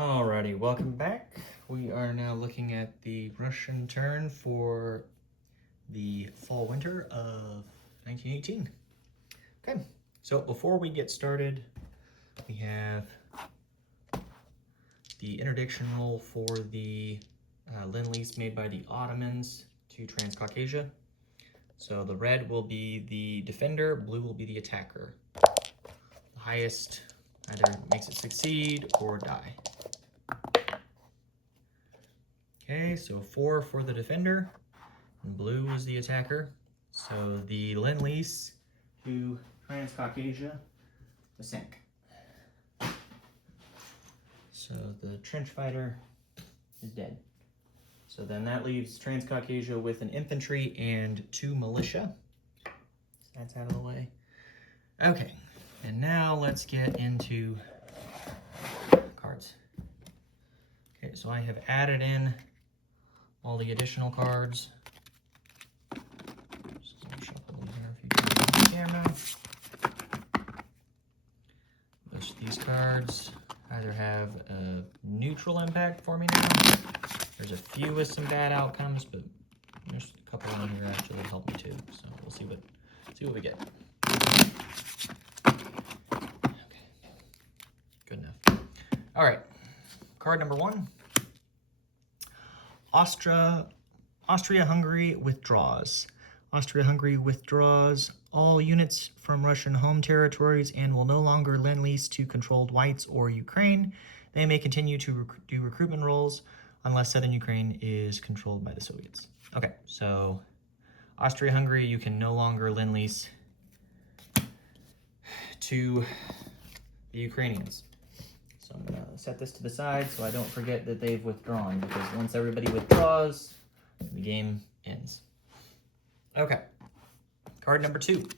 Alrighty, welcome back. We are now looking at the Russian turn for the fall-winter of 1918. Okay, so before we get started, we have the interdiction roll for the Lend-Lease made by the Ottomans to Transcaucasia. So the red will be the defender, blue will be the attacker. The highest either makes it succeed or die. Okay, so 4 for the defender, and blue is the attacker. So the Lend-Lease to Transcaucasia was sank. So the trench fighter is dead. So then that leaves Transcaucasia with an infantry and 2 militia. So that's out of the way. Okay, and now let's get into cards. Okay, so I have added in all the additional cards. Just gonna shuffle them here if you can see the camera. Most of these cards either have a neutral impact for me now. There's a few with some bad outcomes, but there's a couple on here actually that help me too. So we'll see what we get. Okay, good enough. All right, card number 1. Austria-Hungary withdraws. Austria-Hungary withdraws all units from Russian home territories and will no longer lend-lease to controlled whites or Ukraine. They may continue to do recruitment rolls unless southern Ukraine is controlled by the Soviets. Okay, so Austria-Hungary, you can no longer lend-lease to the Ukrainians. So I'm going to set this to the side so I don't forget that they've withdrawn, because once everybody withdraws, the game ends. Okay, card number 2.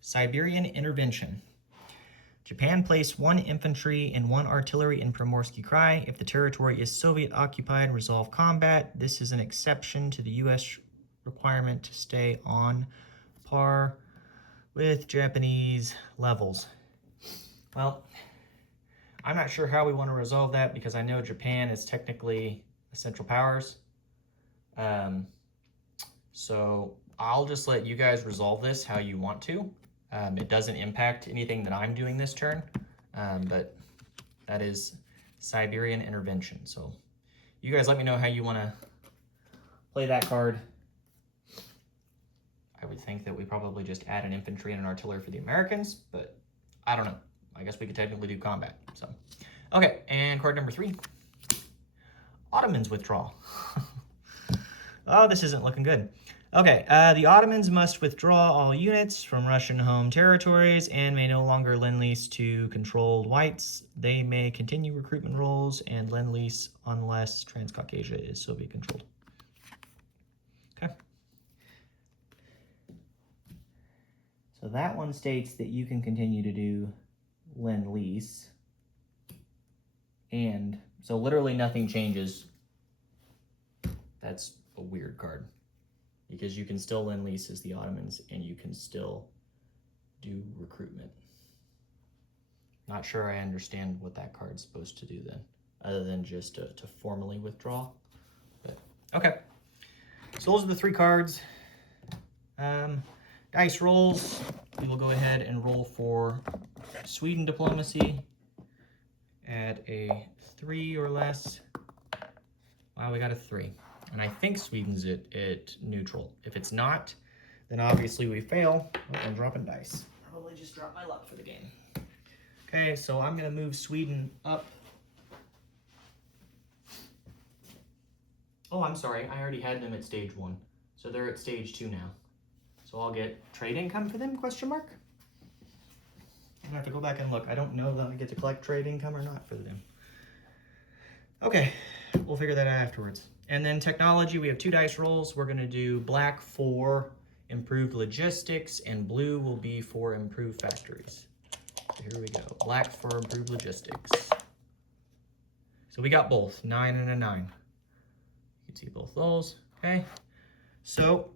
Siberian Intervention. Japan place 1 infantry and 1 artillery in Primorsky Krai. If the territory is Soviet-occupied, resolve combat. This is an exception to the U.S. requirement to stay on par with Japanese levels. Well, I'm not sure how we want to resolve that, because I know Japan is technically a Central Powers. So I'll just let you guys resolve this how you want to. It doesn't impact anything that I'm doing this turn, but that is Siberian Intervention. So you guys let me know how you want to play that card. I would think that we probably just add an infantry and an artillery for the Americans, but I don't know. I guess we could technically do combat. So, okay, and card number 3. Ottomans withdraw. Oh, this isn't looking good. Okay, the Ottomans must withdraw all units from Russian home territories and may no longer lend-lease to controlled whites. They may continue recruitment rolls and lend-lease unless Transcaucasia is Soviet-controlled. Okay. So that one states that you can continue to do lend-lease, and so literally nothing changes. That's a weird card, because you can still lend-lease as the Ottomans and you can still do recruitment. Not sure I understand what that card's supposed to do then, other than just to formally withdraw. But okay, so those are the 3 cards. Dice rolls, we will go ahead and roll for Sweden diplomacy at a 3 or less. Wow, we got a 3. And I think Sweden's at neutral. If it's not, then obviously we fail. Oh, I'm dropping dice. Probably just dropped my luck for the game. Okay, so I'm going to move Sweden up. Oh, I'm sorry. I already had them at stage 1. So they're at stage 2 now. So I'll get trade income for them, question mark? I'm gonna have to go back and look. I don't know that I get to collect trade income or not for them. Okay, we'll figure that out afterwards. And then technology, we have 2 dice rolls. We're gonna do black for improved logistics, and blue will be for improved factories. So here we go, black for improved logistics. So we got both, 9 and a 9. You can see both those, okay? So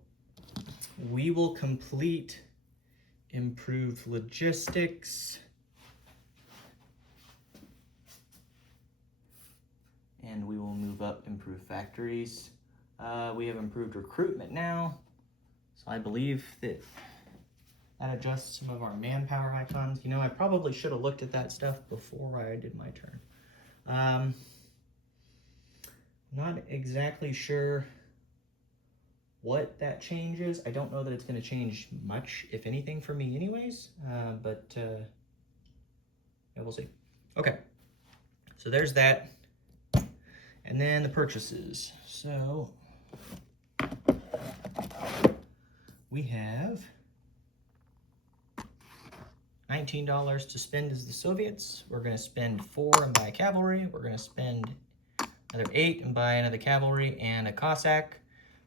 we will complete improved logistics and we will move up improved factories. We have improved recruitment now, so I believe that adjusts some of our manpower icons. You know, I probably should have looked at that stuff before I did my turn. Not exactly sure what that changes. I don't know that it's going to change much, if anything, for me anyways, but yeah, we'll see. Okay, so there's that. And then the purchases. So we have $19 to spend as the Soviets. We're going to spend 4 and buy cavalry. We're going to spend another 8 and buy another cavalry and a Cossack.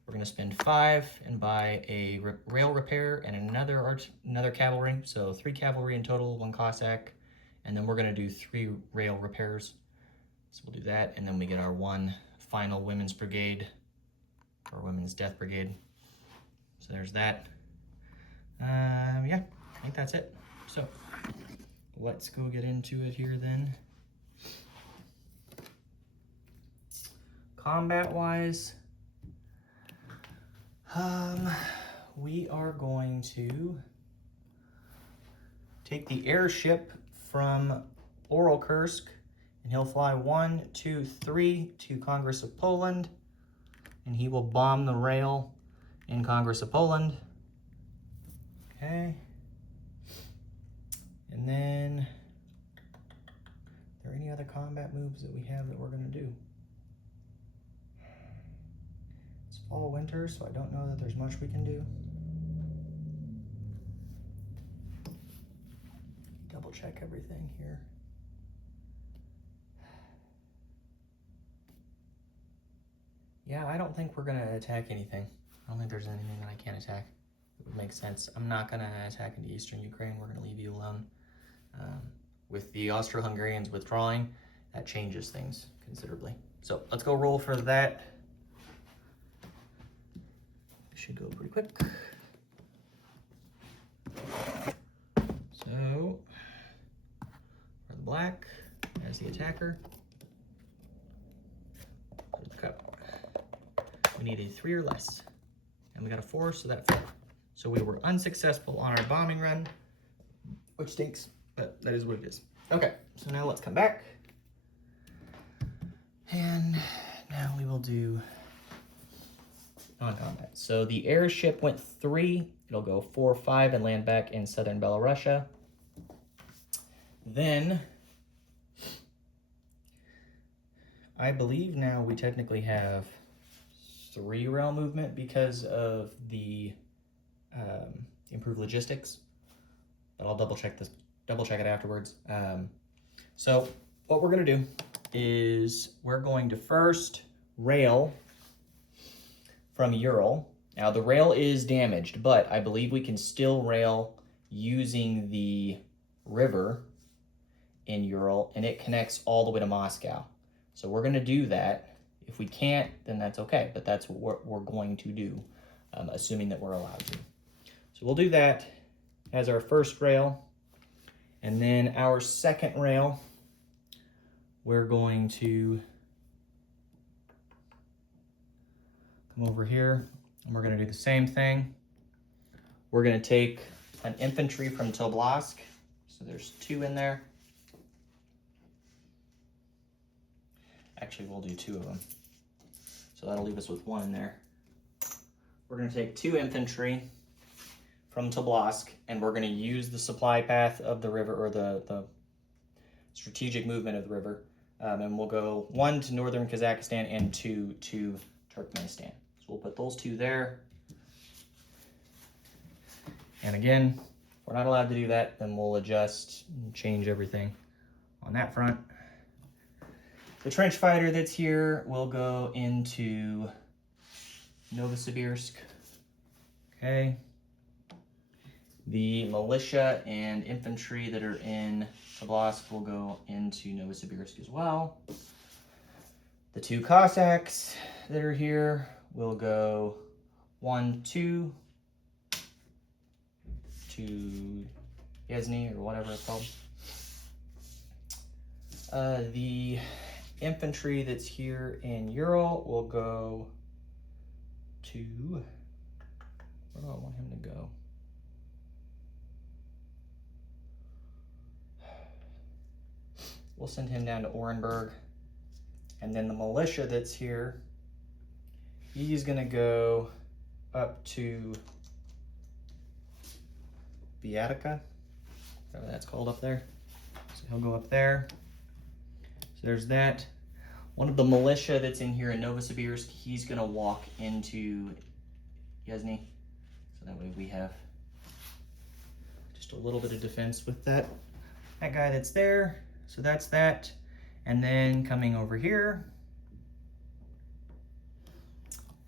We're going to spend 5 and buy a rail repair and another cavalry. So 3 cavalry in total, 1 Cossack. And then we're going to do 3 rail repairs. So we'll do that, and then we get our 1 final women's brigade, or women's death brigade. So there's that. Yeah, I think that's it. So let's go get into it here then. Combat-wise, we are going to take the airship from Orelkursk, and he'll fly 1, 2, 3 to Congress of Poland, and he will bomb the rail in Congress of Poland. Okay. And then, are there any other combat moves that we have that we're going to do? It's fall, winter, so I don't know that there's much we can do. Double check everything here. Yeah, I don't think we're going to attack anything. I don't think there's anything that I can't attack. It would make sense. I'm not going to attack into eastern Ukraine. We're going to leave you alone. With the Austro-Hungarians withdrawing, that changes things considerably. So let's go roll for that. This should go pretty quick. So, for the black, as the attacker, the cup. We need a 3 or less. And we got a 4, so that failed. So we were unsuccessful on our bombing run, which stinks, but that is what it is. Okay, so now let's come back. And now we will do non-combat. So the airship went 3. It'll go 4, 5, and land back in southern Belarusia. Then, I believe now we technically have 3 rail movement because of the improved logistics, but I'll double check it afterwards. So what we're gonna do is we're going to first rail from Ural. Now the rail is damaged, but I believe we can still rail using the river in Ural, and it connects all the way to Moscow. So we're gonna do that. If we can't, then that's okay, but that's what we're going to do, assuming that we're allowed to. So we'll do that as our first rail, and then our second rail, we're going to come over here, and we're gonna do the same thing. We're gonna take an infantry from Tobolsk, so there's 2 in there. Actually, we'll do 2 of them. So that'll leave us with 1 in there. We're going to take 2 infantry from Tobolsk, and we're going to use the supply path of the river, or the strategic movement of the river. And we'll go 1 to northern Kazakhstan and 2 to Turkmenistan. So we'll put those 2 there. And again, if we're not allowed to do that, then we'll adjust and change everything on that front. The trench fighter that's here will go into Novosibirsk. Okay. The militia and infantry that are in Tobolsk will go into Novosibirsk as well. The 2 Cossacks that are here will go 1, 2 to Yezny, or whatever it's called. The infantry that's here in Ural will go to, where do I want him to go? We'll send him down to Orenburg. And then the militia that's here, he's gonna go up to Viatica, whatever that's called up there. So he'll go up there. So there's that. One of the militia that's in here in Novosibirsk, he's gonna walk into Yezny. So that way we have just a little bit of defense with that. That guy that's there, so that's that. And then coming over here,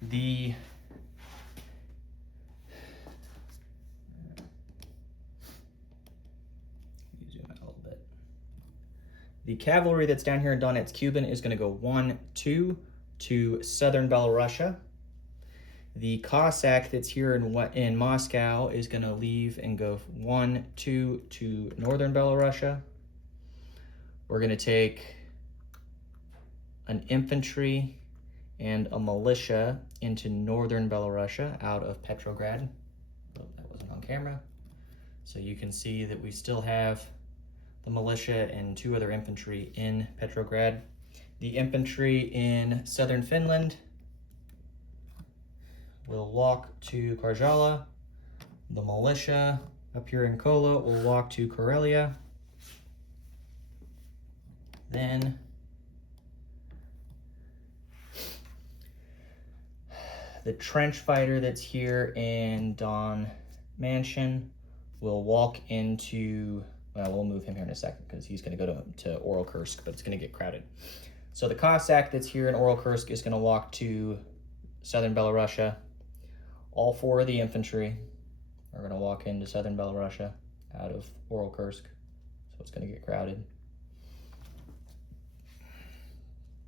the zoom out a little bit. The cavalry that's down here in Donetsk Kuban is going to go 1, 2 to southern Belarusia. The Cossack that's here in Moscow is going to leave and go 1, 2 to northern Belarusia. We're going to take an infantry and a militia into northern Belarusia out of Petrograd. Oh, that wasn't on camera. So you can see that we still have the militia and 2 other infantry in Petrograd. The infantry in southern Finland will walk to Karjala. The militia up here in Kola will walk to Karelia. Then the trench fighter that's here in Don Mansion will walk into, well, we'll move him here in a second because he's going to go to Oral Kursk, but it's going to get crowded. So the Cossack that's here in Oral Kursk is going to walk to southern Belarusia. All 4 of the infantry are going to walk into southern Belarusia out of Oral Kursk, so it's going to get crowded.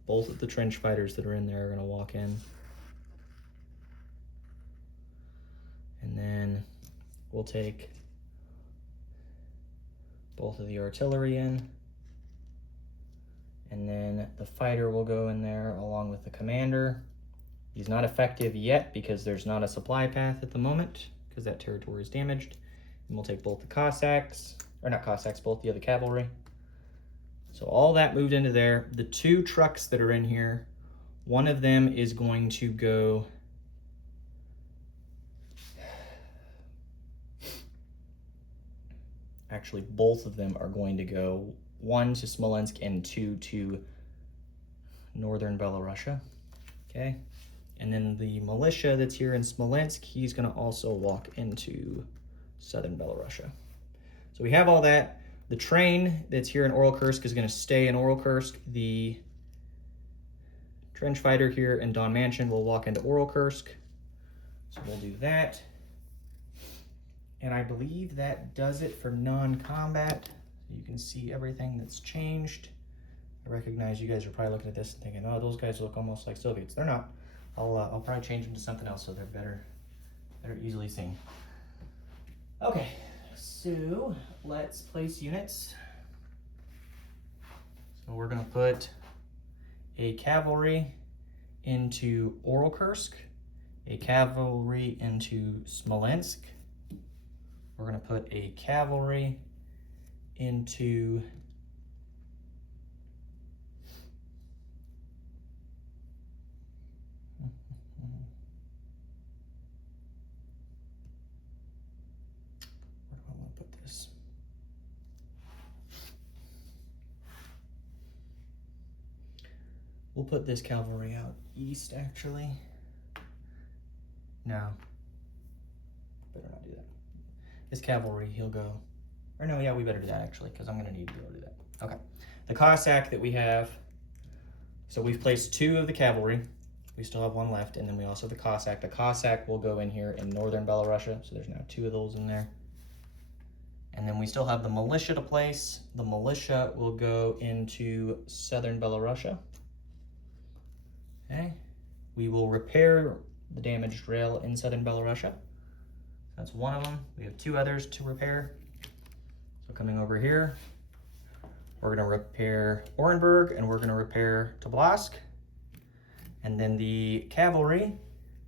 Both of the trench fighters that are in there are going to walk in. And then we'll take both of the artillery in. And then the fighter will go in there along with the commander. He's not effective yet because there's not a supply path at the moment because that territory is damaged. And we'll take both the Cossacks, or not Cossacks, both the other cavalry. So all that moved into there. The 2 trucks that are in here, one of them is going to go actually both of them are going to go, 1 to Smolensk and 2 to northern Belarusia. Okay, and then the militia that's here in Smolensk, he's going to also walk into southern Belarusia. So we have all that. The train that's here in Oral Kursk is going to stay in Oral Kursk. The trench fighter here in Don Mansion will walk into Oral Kursk. So we'll do that. And I believe that does it for non-combat. You can see everything that's changed. I recognize you guys are probably looking at this and thinking, oh, those guys look almost like Soviets. They're not. I'll probably change them to something else so they're better easily seen. Okay, so let's place units. So we're gonna put a cavalry into Oral Kursk, a cavalry into Smolensk. We're gonna put a cavalry into where do I want to put this? We'll put this cavalry out east, actually. No, better not do that. This cavalry, he'll go, or no, yeah, we better do that actually, because I'm gonna need to be able to do that. Okay, the Cossack that we have, so we've placed 2 of the cavalry. We still have 1 left, and then we also have the Cossack. The Cossack will go in here in northern Belarusia, so there's now 2 of those in there. And then we still have the militia to place. The militia will go into southern Belarusia. Okay, we will repair the damaged rail in southern Belarusia. That's 1 of them. We have 2 others to repair. So coming over here, We're going to repair Orenburg, and we're going to repair Tobolsk. And then the cavalry,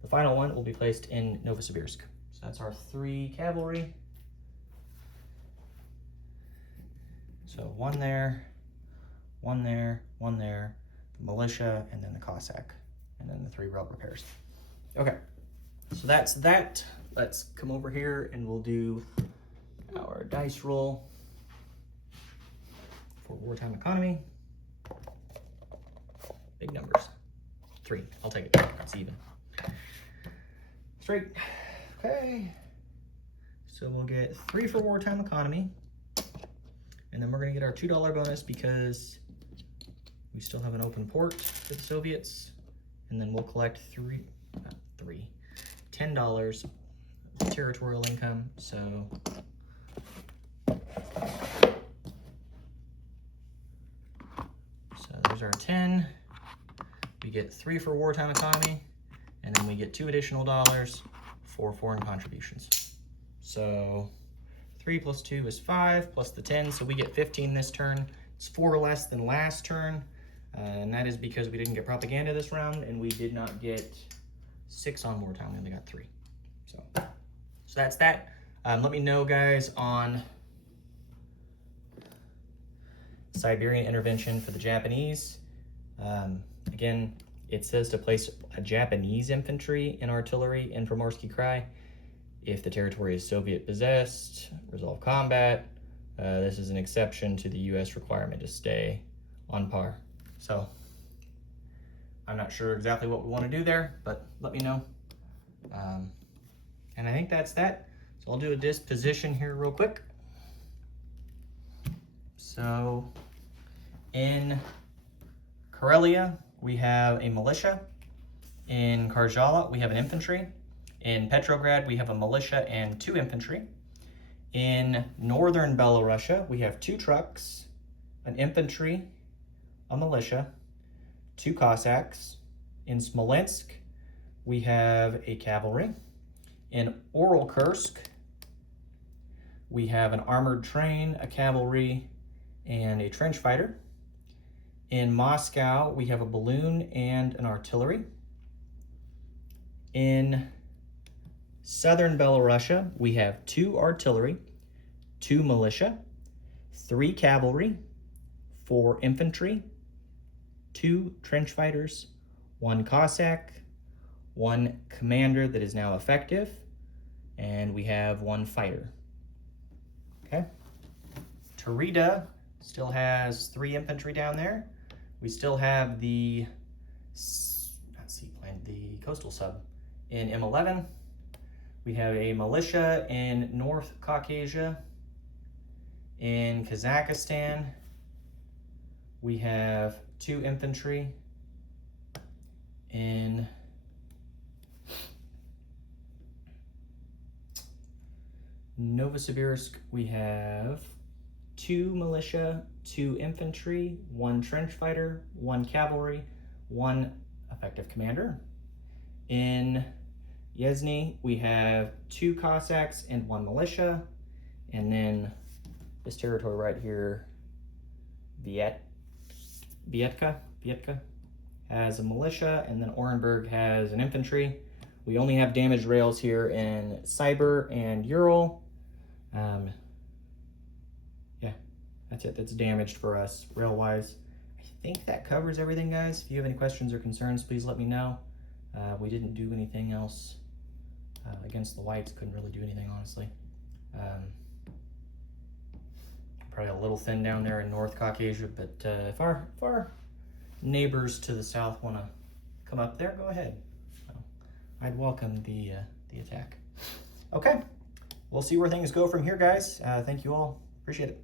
the final one, will be placed in Novosibirsk. So that's our 3 cavalry. So 1 there, 1 there, 1 there, the militia, and then the Cossack, and then the 3 rail repairs. Okay, so that's that. Let's come over here and we'll do our dice roll for wartime economy. Big numbers. 3. I'll take it. That's even. Straight. Okay. So we'll get 3 for wartime economy. And then we're going to get our $2 bonus because we still have an open port for the Soviets. And then we'll collect $10 territorial income. So there's our 10. We get 3 for wartime economy, and then we get 2 additional dollars for foreign contributions. So 3 plus 2 is 5, plus the 10, so we get 15 this turn. It's 4 less than last turn, and that is because we didn't get propaganda this round, and we did not get 6 on wartime. We only got 3. So that's that. Let me know, guys, on Siberian intervention for the Japanese. Again, it says to place a Japanese infantry and artillery in Primorsky Krai. If the territory is Soviet possessed, resolve combat. This is an exception to the U.S. requirement to stay on par. So I'm not sure exactly what we want to do there, but let me know. And I think that's that. So I'll do a disposition here real quick. So in Karelia, we have a militia. In Karjala, we have an infantry. In Petrograd, we have a militia and 2 infantry. In northern Belarusia, we have 2 trucks, an infantry, a militia, 2 Cossacks. In Smolensk, we have a cavalry. In Orel-Kursk, we have an armored train, a cavalry, and a trench fighter. In Moscow, we have a balloon and an artillery. In southern Belarusia, we have 2 artillery, 2 militia, 3 cavalry, 4 infantry, 2 trench fighters, 1 Cossack, 1 commander that is now effective, and we have 1 fighter. Okay. Tarita still has 3 infantry down there. We still have the the coastal sub in M11. We have a militia in North Caucasia. In Kazakhstan, we have 2 infantry. In Novosibirsk, we have 2 militia, 2 infantry, 1 trench fighter, 1 cavalry, 1 effective commander. In Yezny, we have 2 Cossacks and 1 militia. And then this territory right here, Vietka has a militia, and then Orenburg has an infantry. We only have damaged rails here in Siber and Ural. Yeah, that's it. That's damaged for us rail-wise. I think that covers everything, guys. If you have any questions or concerns, please let me know. We didn't do anything else against the whites. Couldn't really do anything, honestly. Probably a little thin down there in North Caucasia, but if our neighbors to the south want to come up there, go ahead. So I'd welcome the attack. Okay, we'll see where things go from here, guys. Thank you all. Appreciate it.